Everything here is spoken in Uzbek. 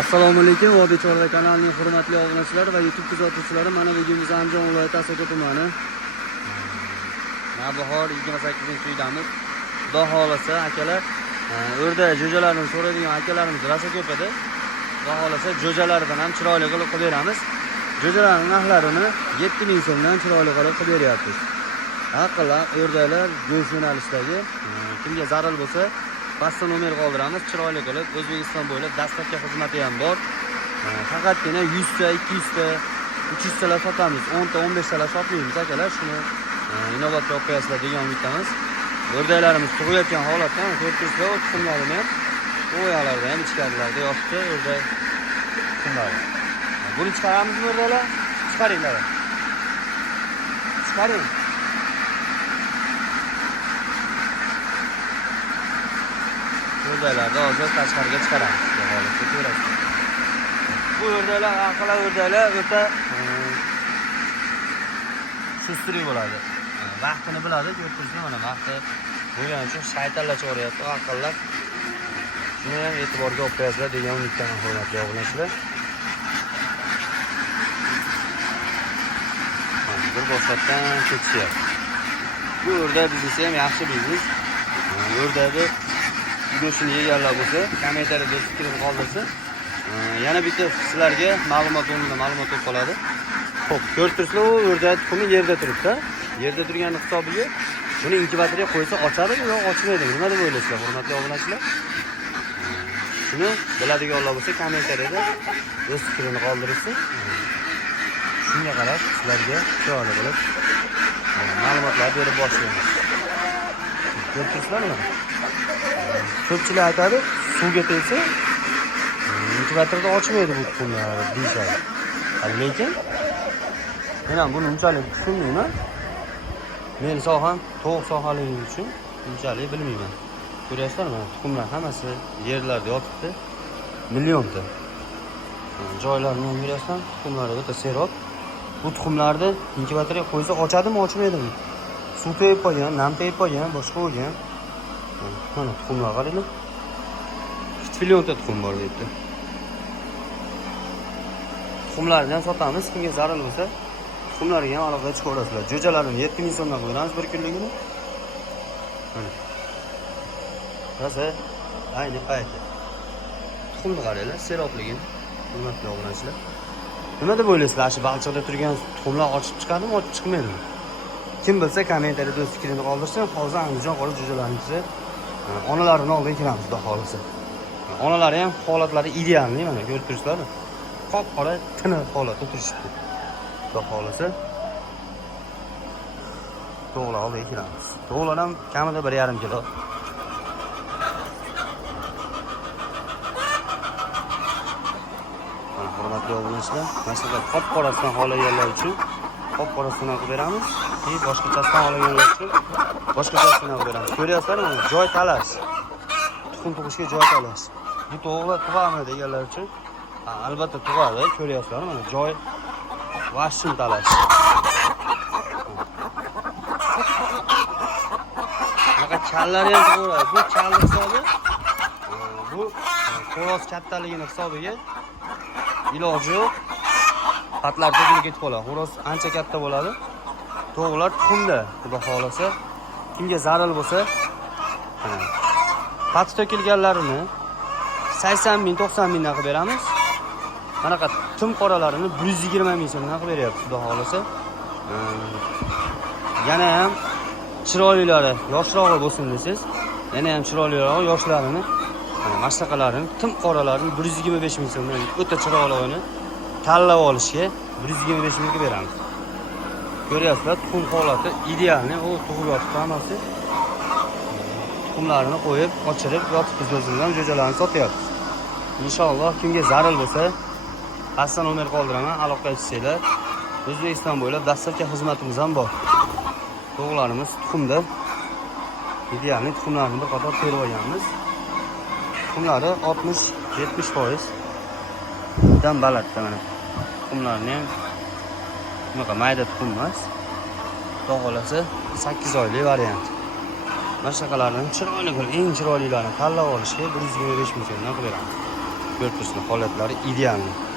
Assalomu alaykum, Vodiy Chorva kanalining hurmatli obunachilari va YouTube kuzatuvchilari. Mana bugünimiz Andijon viloyati Asaka tumani Navbahor 28-uydamiz. Xudo xolasa akalar, o'rda jo'jalarni so'raydigan akalarimiz rosa ko'p edi. Xudo xolasa jo'jalardan ham chiroyli qilib beramiz. Jo'jalarning narxlarini 7000 so'mdan chiroyli qilib beryapmiz. Aqllar, o'rdalar go'sht yo'nalishdagi kimga zarur bo'lsa pastda nomer qoldiramiz, chiroyli qilib O'zbekiston bo'ylab dastlabki xizmati ham bor. Faqatgina 100 ta, 200 ta, 300 talar sotamiz, 10 ta, 15 talar sotmaymiz akalar. Shuni inobatga olib qo'yasizlar degan umidamiz. O'rdaklarimiz tug'ayotgan holatda ko'rib tuxumlarini ham o'yalarda ham ichkarilarda yotibdi o'rdak tuxumlari. Buni chiqaramizmi o'rdaklar? Chiqaringlar. Chiqaring. O'rdaklarni hozir tashqariga chiqaramiz. Holatda ko'rasiz. Bu o'rdaklar aqlli o'rdaklar o'ta sustri bo'ladi. Vaqtini biladi, ko'ribsizmi? Mana vaqti bo'lgani uchun shaytonlar chiqaryapti, aqllar. Shuni ham e'tiborga olib qo'yasizlar degan umiddaman, hurmatli obunachilar. Bir bosatdan ketishyapti. Bu o'rdak biznesi ham yaxshi biznes. O'rdakni go'shtini yeganlar bo'lsa, kommentariyada fikrini qoldirsin. Yana bitta sizlarga ma'lumot olib qoladi. Xo'p, ko'ribsizlar, o'rdak tuxumi yerda turibdi. Yerda turgan hisobiga buni inkubatorga qo'ysa ochadimi yo ochmaydimi? Nima deb o'ylaysizlar, hurmatli obunachilar? Shuni biladiganlar bo'lsa kommentariyada o'z fikrini qoldirsin. Shunga qarab sizlarga chiroyli bo'lib ma'lumotlar berib boshlaymiz. Ko'ribsizlarmi? Ko'pchilik aytadi, suvga tegsa inkubatorda ochmaydi bu tuxumlar deyishadi. Lekin men ham buni unchalik tushunmayman. Men soham tovuq sohaligi uchun unchalik bilmayman. Ko'ryapsizlarmi? Tuxumlar hammasi yerlarda yotibdi. Millionta. Joylarni ham ko'ryapsizlar, tuxumlar o'ta serob. Bu tuxumlarni inkubatorga qo'ysa ochadimi, ochmaydimi? Suv to'yib qolgan, nam to'yib qolgan, boshqa bo'lgan. Mana tuxumlar qaranglar. 1 millionta tuxum bor deyapti. Tuxumlarni ham sotamiz, kimga zarur bo'lsa, tuxumlarga ham alohida chiqarasizlar. Jo'jalarni 7000 so'mdan qo'yamiz bir kunligini. Mana. Rosa ayni payti. Tuxumni qaranglar, serobligini, hurmatli obunachilar. Nima deb o'ylaysizlar? Shu balchiqda turgan tuxumlar ochib chiqadimi, ochib chiqmaydimi? Kim bilsa kommentariyada o'z fikrini qoldirsin. Hozir Andijon qora jo'jalarimizni onalarini oldiga kiramiz, xudo xolasa. Onalari ham holatlari idealni, mana ko'rib turibsizlarmi? Qop-qora tiniq holatda turishibdi. Xudo xolasa to'g'ri oldiga kiramiz. To'g'ri ham kamida 1,5 kilo. Mana hurmatli obunachilar, masalan, qop-qorasidan xohlaganlar uchun qop-qorasidan olib beramiz. Boshqachasidan olganlar uchun boshqachasidan olib beramiz. Ko'ryapsizlarmi? Joy talash. Tuxum tug'ishga joy talash. Bu to'g'ri tug'ami deganlar uchun albatta tug'adi. Ko'ryapsizlarmi? Mana joy vashim talash. Faqat challari ham to'g'ri. Bu chall hisobi bu xo'roz kattaligini hisobiga iloji yo'q. Patlar to'kilib ketib qoladi. Xo'roz ancha katta bo'ladi. To'g'rilar tuxumda, xudo xolasa, kimga zarur bo'lsa, pati to'kilganlarini 80 ming, 90 mingdan qilib beramiz. Qanaqa tim qoralarini 120 ming so'mdan qilib beryapmiz, xudo xolasa. Yana ham chiroylilari, yoshroq bo'lsin desiz, yana ham chiroyliroq yoshlarini, mashtaqalarini, tim qoralarini 125 ming so'mdan o'ta chiroyligini tanlab olishga 125 mingga beramiz. Ko'ryapsizlar, tuxum holati idealni, u tug'ib yotibdi hammasi. Tuxumlarini qo'yib, ochirib yotibmiz o'zimizdan jo'jalarni sotyapmiz. Inshaalloh kimga zarur bo'lsa, pastda nomer qoldiraman, aloqa qilsanglar. O'zbekiston bo'ylab dastlabki xizmatimiz ham bor. To'g'larimiz tuxumda. Idealni tuxumlarni bir qator terib olganmiz. Tuxumlari 60-70% dan balandda mana. Tuxumlarni ham bunaqa mayda tuxum emas. Xudo xolasa 8 oylik variant. Mashaqalarni chiroyli qilib, eng chiroylilarini tanlab olishga 125 ming so'mdan qilib beramiz. Korpusning holatlari idealniy.